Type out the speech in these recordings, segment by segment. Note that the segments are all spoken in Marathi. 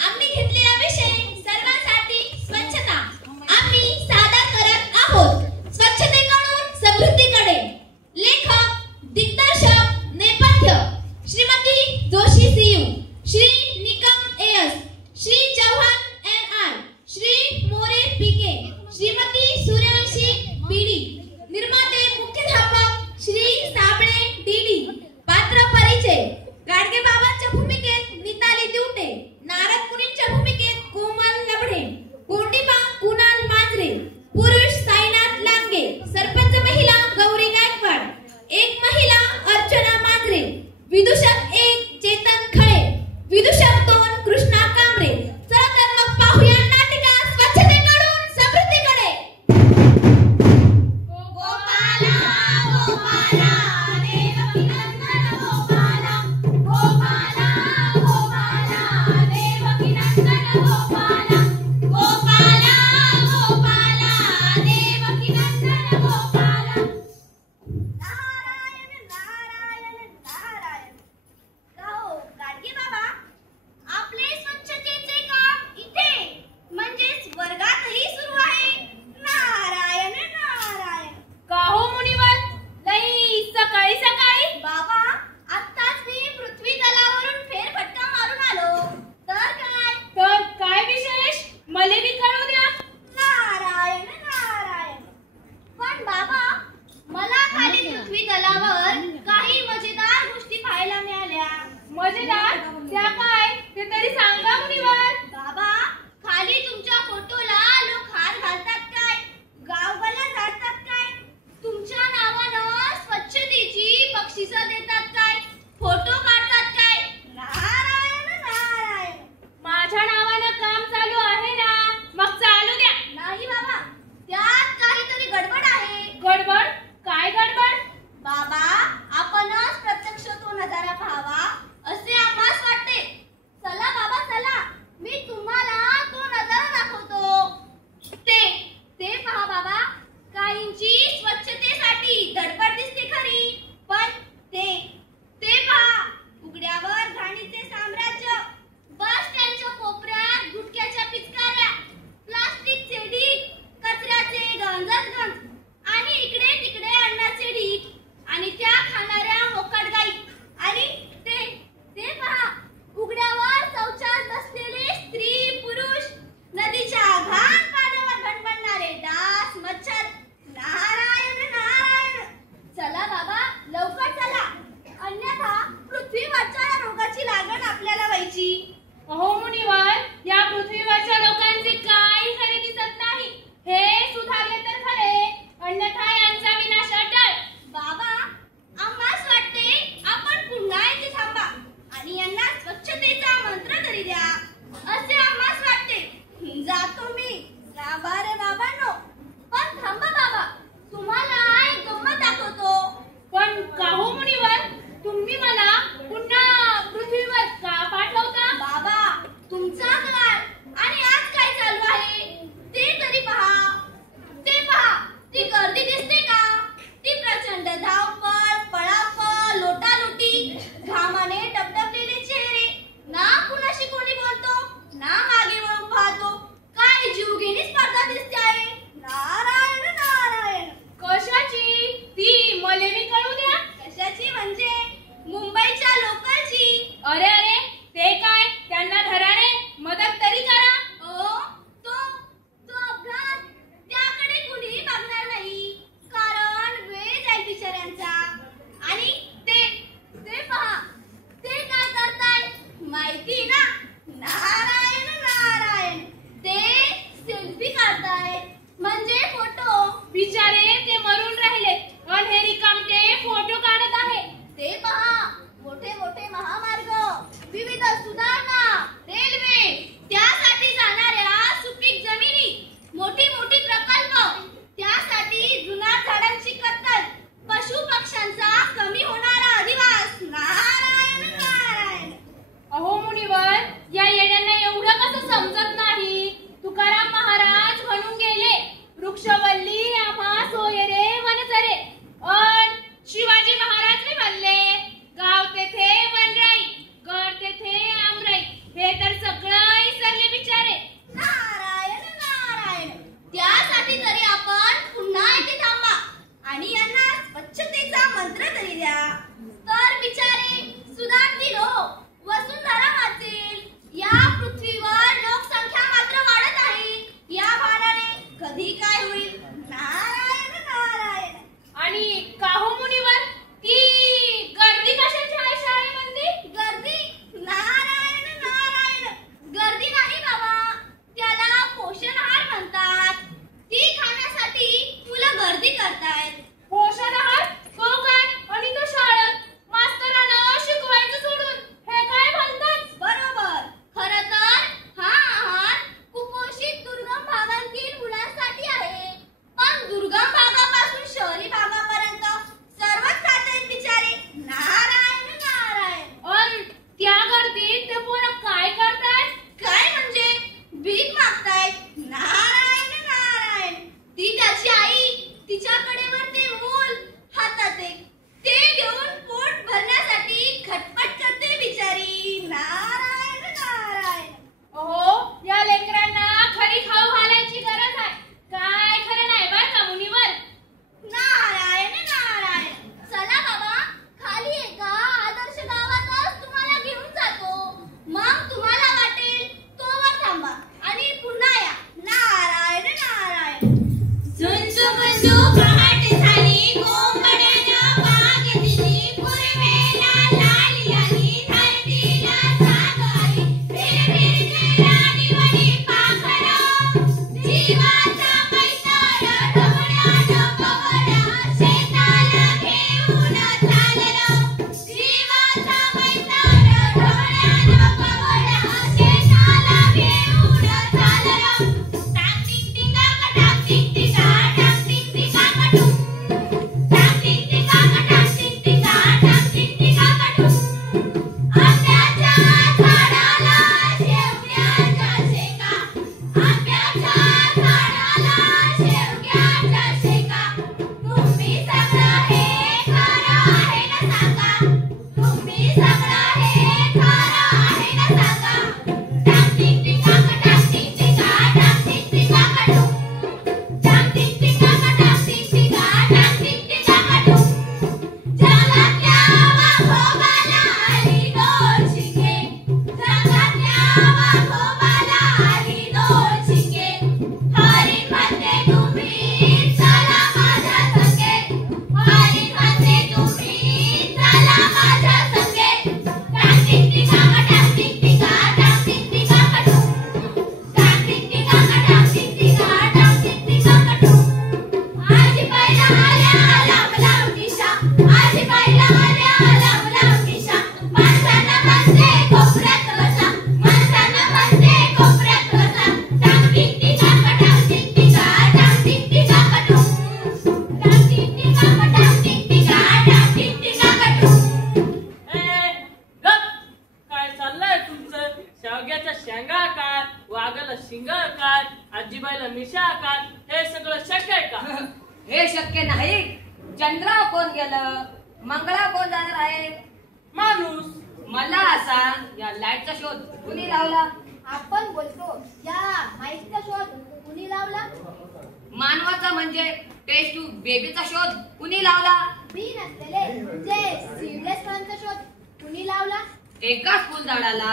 आम्ही घेतलेला विषय सर्वांसाठी स्वच्छता. आम्ही सादर करत आहोत स्वच्छतेकडून समृद्धीकडे. लेखक, दिग्दर्शक, नेपथ्य Shrimati Joshi CU, Shri Nikam S, Shri Chavan NR, Shri More PK, Shrimati Suryawanshi BD. निर्माते मुख्याध्यापक श्री साबळे डीडी. पात्र परिचय: गाडगे बाबांच्या भूमिकेत मिताली दिवटे, नारद मुनींच्या भूमिकेत कोमल लबडे, कोंडीबा कुणाल मांजरे, पुरुष साईनाथ लांगे, सरपंच महिला गौरी गायकवाड, एक महिला अर्चना मांजरे, विदूषक 1 चेतन खळे, विदूषक 2 कृष्णा कांबरे. चला तर मग पाहूया नाटिका स्वच्छतेकडून समृद्धीकडे. गोपाला गोपाला देवकी नंदन गोपाला, गोपाला गोपाला देवकी नंदन गोपाला, गोपाला गोपाला देवकी नंदन गोपाला. नारायण नारायण नारायण. गाओ गाडगे बाबा, आपले स्वच्छतेचे काम इथे म्हणजेच वर्गातही सुरू आहे. नारायण नारायण. का हो मुनिवर, लई सकाळी सकाळी? बाबा, आत्ताच मी पृथ्वी तलावरून फेरफटका मारून आलो. तर काय विशेष? मले बी कळू द्या. नारायण नारायण. पण बाबा, मला खाली पृथ्वी तलावावर काही मजेदार गोष्टी पाहायला मिळाल्या. मजेदार? त्या काय ते तरी सांगा मुनिवर. बाबा, खाली तुमच्या फोटोला लोक हार घालतात काय, गावगाला जातात काय, तुमच्या नावानं स्वच्छतेची बक्षिसं देतात काय, फोटो काढतात काय. नारायण नारायण. माझ्या नावानं काम चालू आहे ना, मग चालू द्या. नाही बाबा, त्यात काहीतरी गडबड आहे. गडबड? काय गडबड? बाबा, आपणच प्रत्यक्ष तो नजारा पाहावा असे आम्हास वाटते. चला बाबा चला, मी तुम्हाला तो नजारा दाखवतो. ते पहा बाबा, काहींची स्वच्छतेसाठी धडपड दिसते खरी, पण ते पहा, उघड्यावर घाणीचे साम्राज्य, बस स्टँडच्या कोपऱ्यात गुटख्याच्या पिचकाऱ्या, प्लास्टिकचे ढीग, कचऱ्याचे गंजच गंज, आणि इकडे तिकडे अन्नाचे ढीग, आणि त्या खाणाऱ्या मोकाट गाई, आणि ते पहा, उघड्यावर शौचात बसलेले स्त्री पुरुष, नदीच्या घाण पाण्यावर भणभणणारे डास मच्छर. नारायण नारायण. चला बाबा, लवकर चला, अन्यथा पृथ्वीवरच्या या रोगाची लागण आपल्याला व्हायची. अहो मुनिवर, या पृथ्वीवरच्या लोकांचे काही खरे दिसत नाही. हे सुधारले तर खरे, अन्यथा यांचा विनाश अटळ. बाबा, आम्हास वाटते आपण पुन्हा इथे थांबा आणि यांना स्वच्छतेचा मंत्र तरी द्या असे आम्हास वाटते. जातो मी. राबा रे बाबांनो. पण थांबा बाबा, तुम्हाला एक गंमत दाखवतो. पण का हो मुनिवर, तुम्ही मला पुन्हा पृथ्वीवर का पाठवता? बाबा, तुमचा काळ आणि आज काय चालू आहे ते तरी पहा. ती गर्दी दिसते का? ती प्रचंड धावपळ, पळापळ, लोटालोटी, घामाने डबडबलेले चेहरे, ना कुणाशी कोणी बोलतो, ना मागे वळून पाहतो. काय जीवघेणी स्पर्धा दिसते आहे. नारायण नारायण. कशाची? ती मले बी कळू द्या. कशाची म्हणजे मुंबईच्या लोकलची. अरे अरे, ते काय, त्यांना धराने मदत तरी करा. तो अपघात, त्याकडे कुणीही बघणार नाही, कारण वेळ जाईल बिचाऱ्यांचा. आणि ते पहा, ते काय करताय माहिती ना. नारायण काय, वाघाला शिंग काय, आजीबाईला मिशा काय, हे सगळं शक्य आहे का? हे शक्य नाही. चंद्रावर कोण गेलं, मंगळावर कोण जाणार आहे? माणूस. मला सांग, या लाईटचा शोध कुणी लावला? आपण बोलतो या माईकचा शोध कुणी लावला? मानवाचा म्हणजे टेस्ट टू बेबीचा शोध कुणी लावला? बी नसलेले म्हणजे सीडलेस फळांचा शोध कुणी लावला? एकाच फुलझाडाला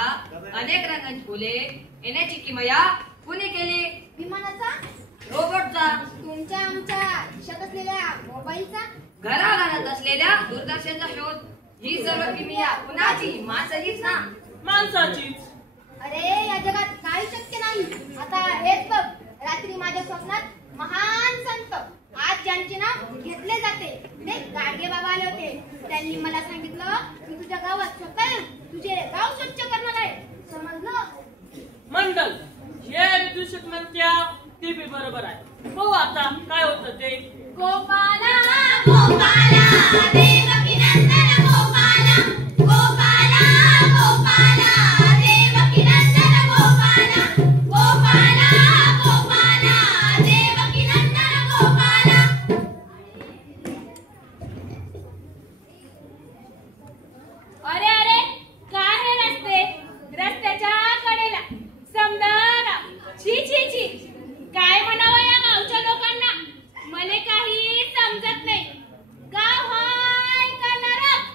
अनेक रंगांची फुले येण्याची किमया कुणी केली? विमानाचा? रोबोटचा? तुमच्या आमच्या खिशात असलेल्या मोबाईलचा? घराघरात असलेल्या दूरदर्शनचा शोध? ही सर्व किमया कुणाची? माणसाचीच ना? माणसाचीच. अरे या जगात काही शक्य नाही. आता हेच बघ, रात्री माझ्या स्वप्नात महान संत आज ज्यांचे नाव घेतले जाते ते गाडगे बाबा आले होते. त्यांनी मला सांगितलं की तुझ्या गावात सकाळी तुझे गाव स्वच्छ करणार आहे. समजलं? मंडल हे दूषित म्हणत्या ते बी बरोबर आहे. हो आता काय होतं ते? गोपाला गोपाला देवकी नंदन गोपाला गोपाला गोपाला देवकी नंदन गोपाला गोपाला गोपाला देवकी नंदन गोपाला. अरे अरे काय हे रस्ते, रस्त्याच्या कडेला समजा छी छी छी. काय म्हणावं या गावच्या लोकांना, मला काही समजत नाही. गाव हाय का नरक?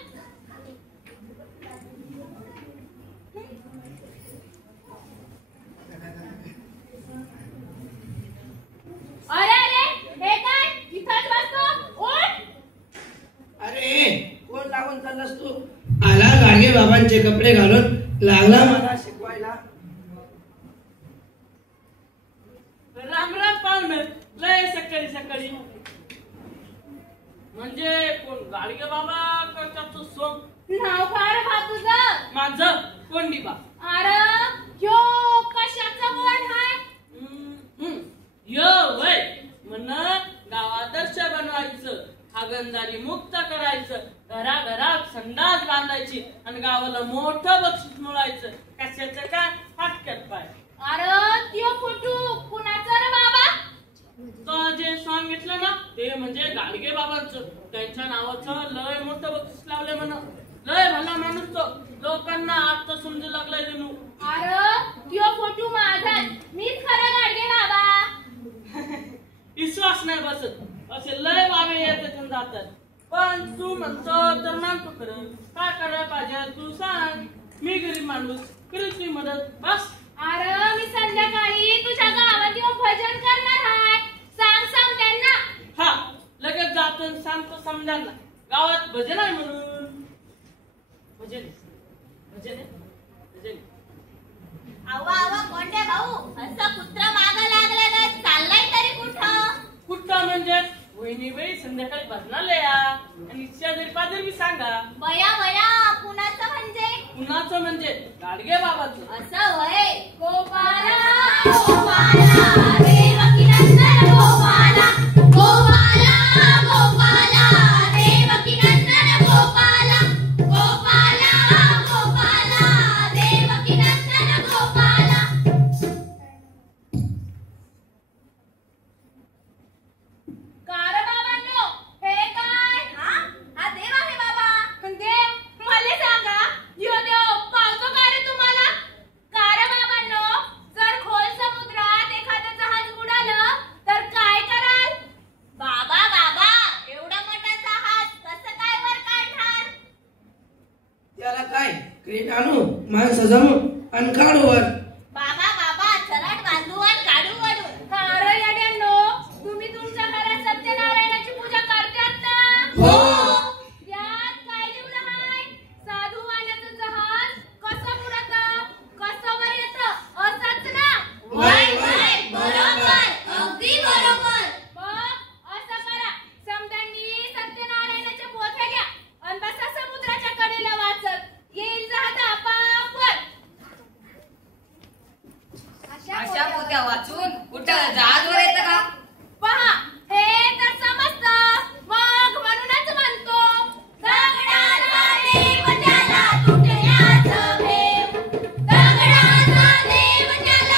अरे अरे हे काय इथंच बसतो? उठ. अरे कोण लागून चाललास तू? आला गाडगे बाबांचे कपडे घालून, लागला मला शिकवायला. राम राम पाहुणे, लय सकाळी सकाळी. म्हणजे कोण गाडगे बाबा करतात सोंग? नाव फार भा तुझं? माझं कोंडीबा. अरे ह्यो कशाचा बोर्ड हाय? यो वय म्हण गावादर्श बनवायचं, हागणदारी मुक्त करायचं, घराघरात संडास बांधायची आणि गावाला मोठं बक्षीस मिळायचं. कशाचं काय? फाटक्यात पाय. अरे त्यो फोटो कुणाचा रे बाबा? तर जे सांगितलं ना ते म्हणजे गाडगे बाबांचं. त्यांच्या नावाचं लय मोठं बक्षीस लावलंय म्हण. लय भला माणूस तो, लोकांना आता समजू लागलाय जणू. अरे त्यो फोटो माझा, मीच खरं गाडगे बाबा. विश्वास नाही बसत. असे लय बाबे येतात जातात. पण तू म्हणतो तर मानतो खरं. काय करायला पाहिजे तू सांग. मी गरीब माणूस, करू तुझी मदत बस. अरे मी संध्याकाळी तुझ्या गावात येऊन भजन करणार आहे. सांग सांग त्यांना. हा लगेच जातो आणि सांगतो समजांना गावात भजन आहे म्हणून. भजन भजन भजन. आवा आवा कोंडे भाऊ, असं कुत्रा मागं लागला का? चाललाय तरी कुठं? कुठं म्हणजे वहिनी बाई संध्याकाळी भजनाला या आणि शेजारी पाजारी बी सांगा. बया बया कुणाचं म्हणजे? कुणाचं म्हणजे गाडगे बाबाचं. असं वय. गोपाला गोपाला देवकी नंदन गोपाला गोपाला गोपाला देवकी नंदन गोपाला गोपाला गोपाला देवकी नंदन गोपाला. कार बाबांनो, हे काय? हा देव आहे बाबा. देव मला सांगा, ह्यो देव पावतो का रे तुम्हाला? कार बाबांनो, जर खोल समुद्रात एखादं जहाज बुडालं तर काय कराल? बाबा बाबा एवढा मोठा जहाज कसं काय वर काढणार? त्याला काय क्रेन आणू, माणसं जमू आणि काढू वर. बाबा बाबा चरट बांधू आणि काढू वडून. कार याड्यांनो, तुम्ही तुमच्या घरात सत्यनारायणाची पूजा करतात ना? हो. त्यात काय लिहिलं आहे? साधू वाण्याचं जहाज कसं बुडतं, कसं वर येतं, असंच ना? वय वय बरोबर, अगदी बरोबर. मग असं करा, समद्यांनी सत्यनारायणाच्या पोथ्या घ्या आणि बसा समुद्राच्या कडेला वाचत. येईल जहाज आपापवर. अशा पोत्या वाचून कुठं जहाजवर येतं का? पहा, हे तर समजतं. मग म्हणूनच म्हणतो, दगडाचा देव त्याला तुटण्याचं भेव. दगडाचा देव त्याला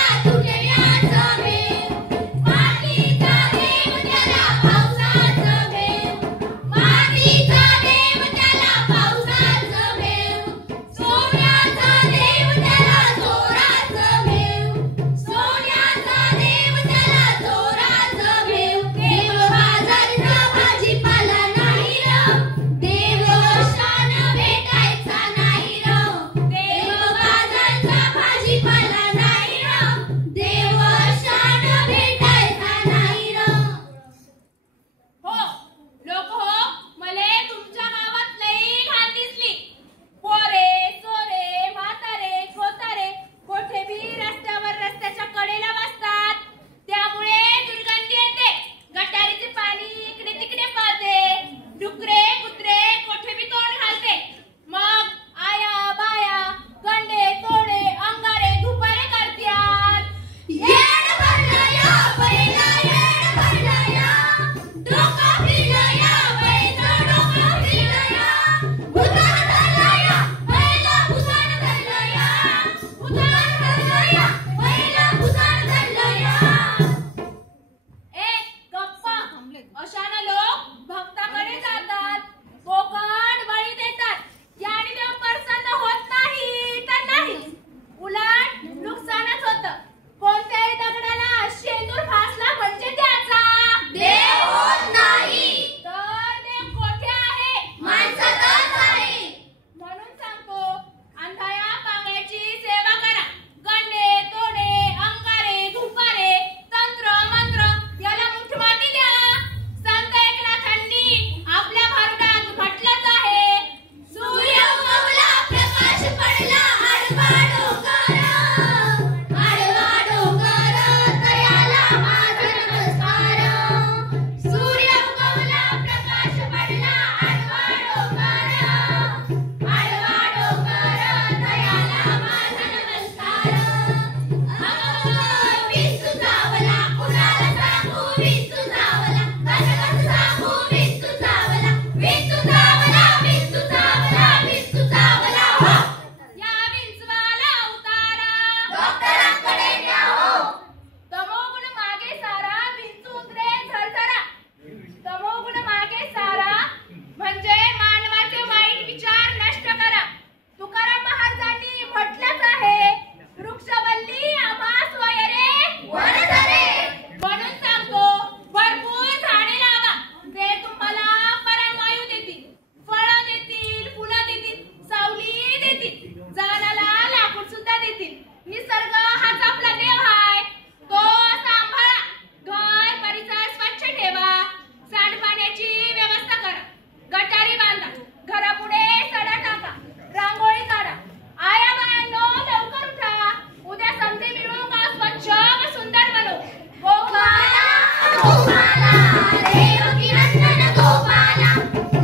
देवकी नंदन गोपाला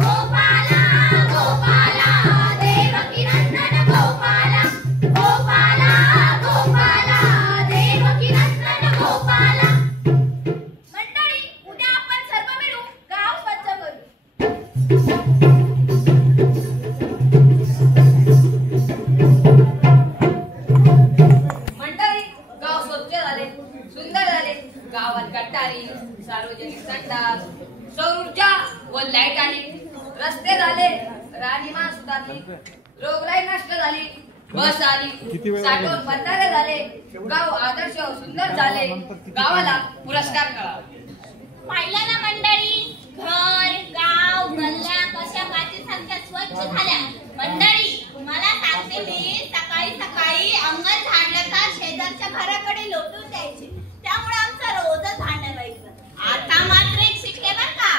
गोपाला गोपाला देवकी नंदन गोपाला गोपाला गोपाला देवकी नंदन गोपाला. मंडळी, उद्या आपण सर्व मिळून गाव स्वच्छ करू. मंडळी, गाव स्वच्छ झाले, सुंदर झाले. गावात गटारी, सार्वजनिक संडास, सौर ऊर्जा व लाईट आली. रस्ते झाले, राहणीमान सुधारली, रोगराई नष्ट झाली, बस आली, साठवण बंधारे झाले. गाव आदर्श व सुंदर झाले. गावाला पुरस्कार मिळाला. पाहिलं ना मंडळी, घर गाव गल्ल्या कशा काचेसारख्या स्वच्छ झाल्या. मंडळी, तुम्हाला सांगते मी, सकाळी सकाळी अंगण झाडलं का शेजारच्या घराकडे लोटून द्यायचे. त्यामुळे आमचं रोजच भांडण व्हायचं. आता मात्र एक शिकले बर का,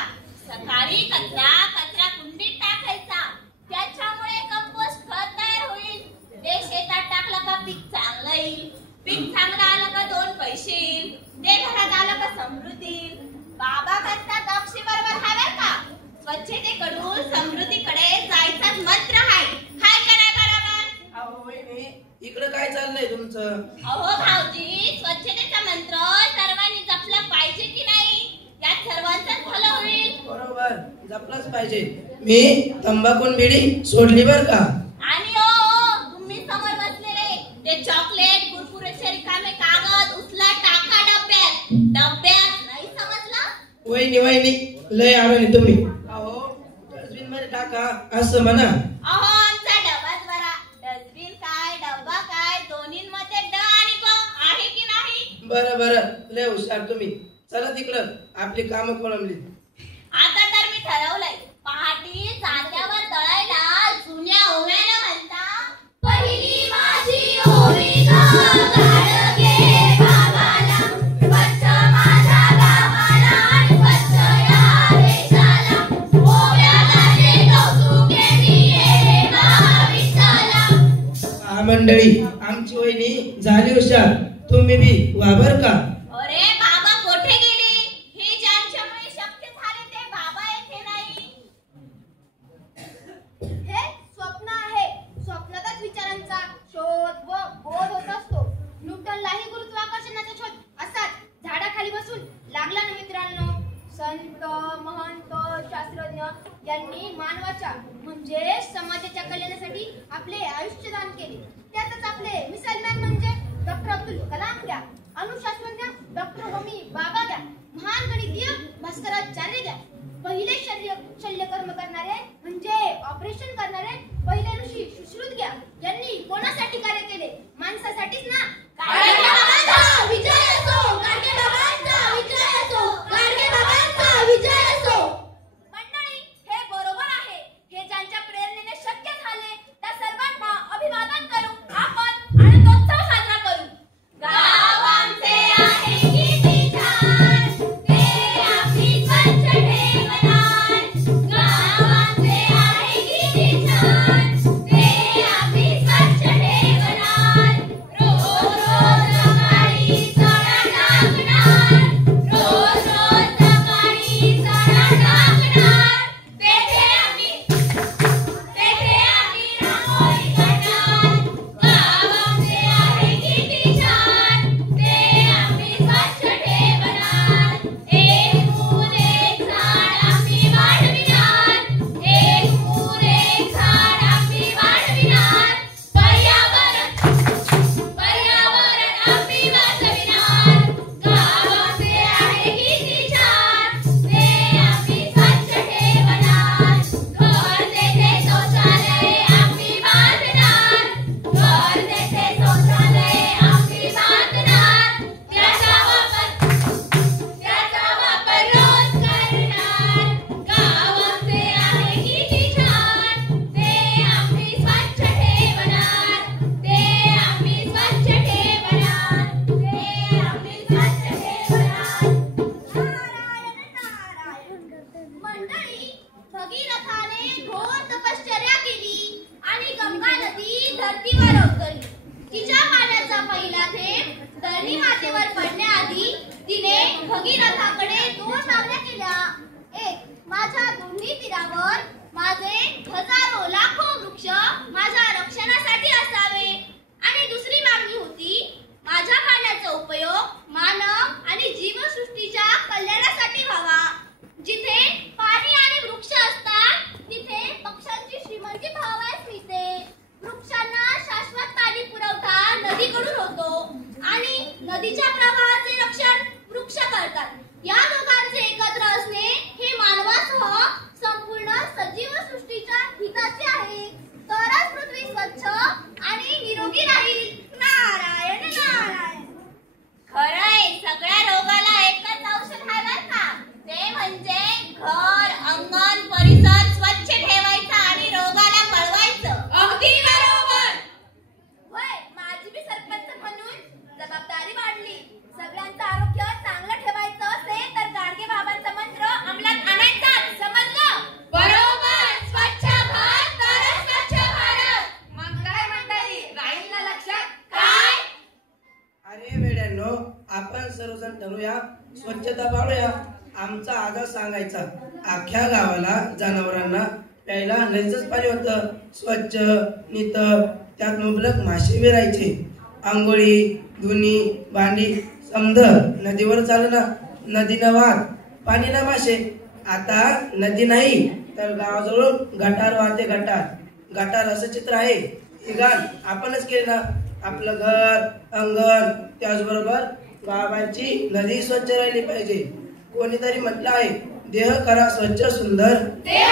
सकाळी कचरा कुंडीत टाकायचा. त्याच्यामुळे कंपोस्ट खत तयार होईल. ते शेतात टाकलं का पीक चांगलं येईल. पीक चांगलं आलं का 2 पैसे येईल. ते घरात आलं का समृद्धी येईल. बाबा म्हणतात अक्षी बरोबर आहे बर का, स्वच्छतेकडून समृद्धीकडे जायचाच मंत्र आहे. काय कराय बरोबर? अहो वहिनी, इकडं काय चाललंय तुमचं? अहो भाऊजी, स्वच्छतेचा मंत्र सर्वांनी जपला पाहिजे की नाही? यात सर्वांचंच भलं होईल. बरोबर, जपलंच पाहिजे. मी तंबाखून बिडी सोडली बर का. आणि तुम्ही समोर बसलेले ते चॉकलेट कुरकुरेचे रिकामे कागद उचला टाका डब्यात. डब्यात नाही समजलं? वहिनी लय आवानी तुम्ही. अहो डस्टबिन मध्ये टाका असं म्हणा. अहो आमचा डबाच बरा. डस्टबिन काय डब्बा काय दोन्हीमध्ये ड आणि ब आहे की नाही? बरं लय हुशार तुम्ही. चला तिकडं, आपली कामं कोळंबली. आता तर मी ठरवलंय, पहाटी जात्यावर दळायला जुन्या ओव्यानं म्हणता, पहिली माझी ओवी ग गाडगे बाबाला, स्वच्छ माझ्या गावाला आणि स्वच्छ या देशाला, ओव्या गाणे कौतुके मी हे विठ्ठला. हा मंडळी, आमची वहिनी झाली हुशार. तुम्ही बी वाबर का. अरे बाबा कोठे गेले? हे ज्यांच्यामुळे शक्य झाले ते बाबा येथे नाही. हे स्वप्न आहे. स्वप्नातच विचारांचा शोध व बोध होत असतो. न्यूटनलाही गुरुत्वाकर्षणाचा शोध असाच झाडाखाली बसून लागला ना मित्रांनो. संत महंत शास्त्रज्ञ यांनी मानवाच्या म्हणजे समाजाच्या कल्याणासाठी आपले आयुष्य दान केले. त्यातच आपले मिसालमॅन म्हणजे डॉक्टर अब्दुल कलाम घ्या, अणुशास्त्रज्ञ डॉक्टर होमी बाबा घ्या, महान गणितीय भास्कराचार्य घ्या, पहिले शल्यकर्म करणारे म्हणजे ऑपरेशन करणारे पहिले ऋषी सुश्रुत घ्या. यांनी कोणासाठी कार्य केले? माणसासाठीच ना. गाडगे बाबांचा विजय असो, गाडगे बाबांचा विजय असो, गाडगे बाबांचा विजय असो. मंडळी, हे बरोबर आहे. हे ज्यांच्या प्रेरणेने शक्य झाले त्या सर्वांना अभिवादन करू आपण आनंदोत्सव साजरा करू. गाव आमचे आहे किती छान, ते आपली स्वच्छ ठेवणार. गाव आमचे आहे किती छान, ते आपली स्वच्छ ठेवणार. रोज रोज सकाळी सडा टाकणार, रोज रोज सकाळी सडा टाकणार. तेथे आम्ही रांगोळी काढणार. गाव आमचे आहे किती छान, ते आम्ही स्वच्छ ठेवणार. एक मूल एक झाड आम्ही वाढविणार, एक मूल एक झाड आम्ही वाढविणार. पर्यावरण आम्ही वाचविणार. गाव आमचे आहे किती छान, ते आम्ही स्वच्छ ठेवणार. घर तेथे शौचालय आम्ही बांधणार, घर तेथे शौचालय आम्ही बांधणार. त्याचा वापर रोज करणार. गाव आमचे आहे किती छान, ते आम्ही स्वच्छ ठेवणार, ते आम्ही स्वच्छ ठेवणार, ते आम्ही स्वच्छ ठेवणार. नारायण नारायण. मंडळी, भगीरथाने घोर तपश्चर्या केली आणि गंगा नदी धरतीवर अवतरली. तिच्या पाण्याचा पहिला थेंब धरणी मातेवर पडण्याआधी तिने भगीरथाकडे 2 मागण्या केल्या. एक, माझ्या दोन्ही तीरावर माझे हजारो लाखो वृक्ष माझ्या रक्षणासाठी असावे. आणि दुसरी मागणी होती, माझ्या पाण्याचा उपयोग मानव आणि जीवसृष्टीच्या कल्याणासाठी व्हावा. जिथे पाणी आणि वृक्ष असतात तिथे पक्ष्यांची श्रीमंती पाहावयास मिळते. वृक्षांना शाश्वत पाणी पुरवठा नदीकडून होतो आणि नदीच्या प्रवाहाचे रक्षण वृक्ष करतात. या दोघांचे एकत्र असणे हे मानवासह संपूर्ण सजीव सृष्टीच्या हिताचे आहे. तरच पृथ्वी स्वच्छ आणि निरोगी राहील. नारायण नारायण. खरंय, सगळ्या रोगाला एकच औषध आहे बरं का. ते म्हणजे घर, अंगण, परिसर स्वच्छ ठेवायचा आणि रोगाला पळवायचं. अगदी बरोबर. होय, माझी बी सरपंच म्हणून जबाबदारी वाढली. सगळ्यांचं आरोग्य चांगलं ठेवायचं असेल तर गाडगे बाबांचा मंत्र अंमलात आणायचा. समजलं? बरोबर. स्वच्छ भारत तरच स्वच्छ भारत. मग काय मंडळी, राहील ना लक्षात? काय? अरे वेड्यांनो, आपण सर्वजण ठरवूया, स्वच्छता पाळूया. आमचा आदर सांगायचा. अख्ख्या गावाला जनावरांना प्यायला नदीचंच पाणी होतं. स्वच्छ, नितळ, त्यात मुबलक मासे विरायचे. आंघोळी, धुणी, भांडी समध नदीवर चालणं. नदीनं वाहत, पाणीला मासे. आता नदी नाही तर गावाजवळ गटार वाहते. गटार असं चित्र आहे. हे गाण आपणच केले ना. आपलं घर, अंगण, त्याचबरोबर गावाची नदी स्वच्छ राहिली पाहिजे. कोणीतरी म्हटलं आहे, देह करा स्वच्छ सुंदर, देह